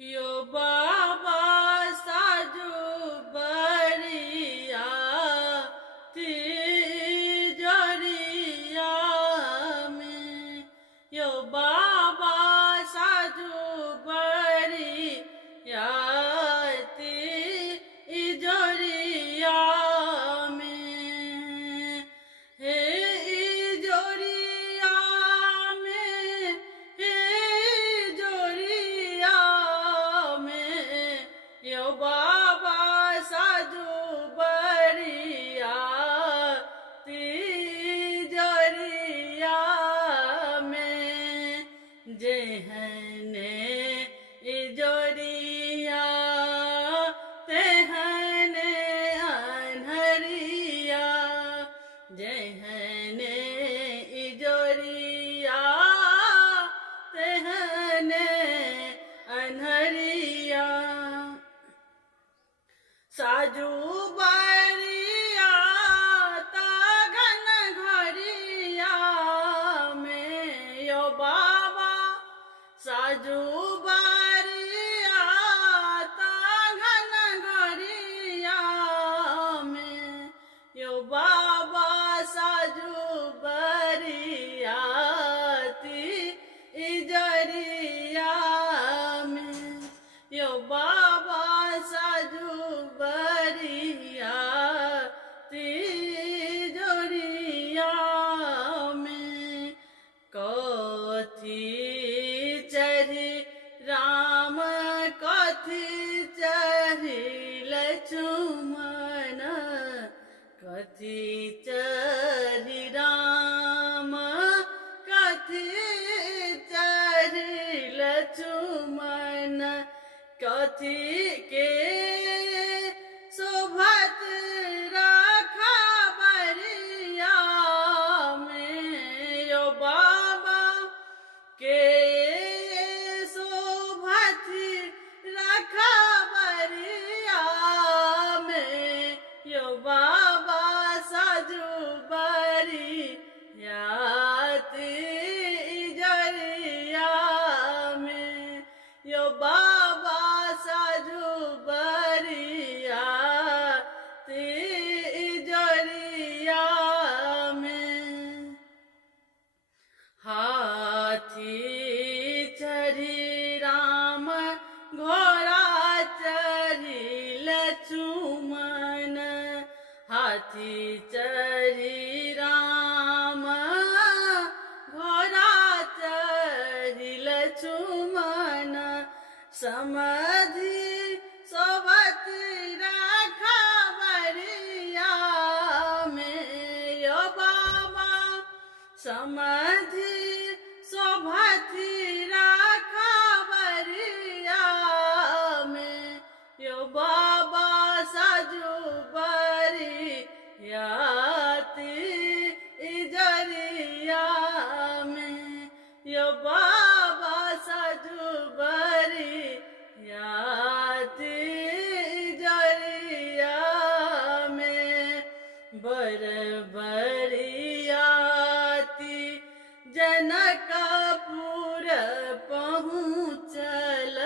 यो बाबा साजू बरिया तिजोरिया में। यो बाबा साजू बरिया तिजोरिया में। हे इजोरिया में, हे इजोरिया में, यो बाबा साजू बरिया तिजोरिया में। जेहने इजोरिया तेहने अनहरिया। जेहने इजोरिया तेहने अनहरिया। साजू बरिया ता घन घरिया में। यो बाबा साजू बरिया ता घन घरिया में। यो बाबा साजू बरिया तिजोरिया में। यो बाबा साजू बरिया तिजोरिया में। कथी चढ़ी राम कथी चढ़ी लक्ष्मण। कथी चढ़ी राम कथी चढ़ी लक्ष्मण। कथी के शोभत रखा बरिया में। यो बाबा के शोभत रखा बरिया में। यो बाबा साजू बरिया तिजोरिया में। यो बाबा साजू बरिया तिजोरिया में। हाथी चढ़ी राम घोड़ा चढ़ी लक्ष्मण। हाथी चढ़ी राम घोड़ा चढ़ी लक्ष्मण। समधि सोबत रखा बरिया में। यो बाबा समधि सोबत रखा बरिया में। यो बाबा साजू बरिया तिजोरिया में। यो बाबा साजू बरिया तिजोरिया में। बरियाती जनकपुर पहुँचल।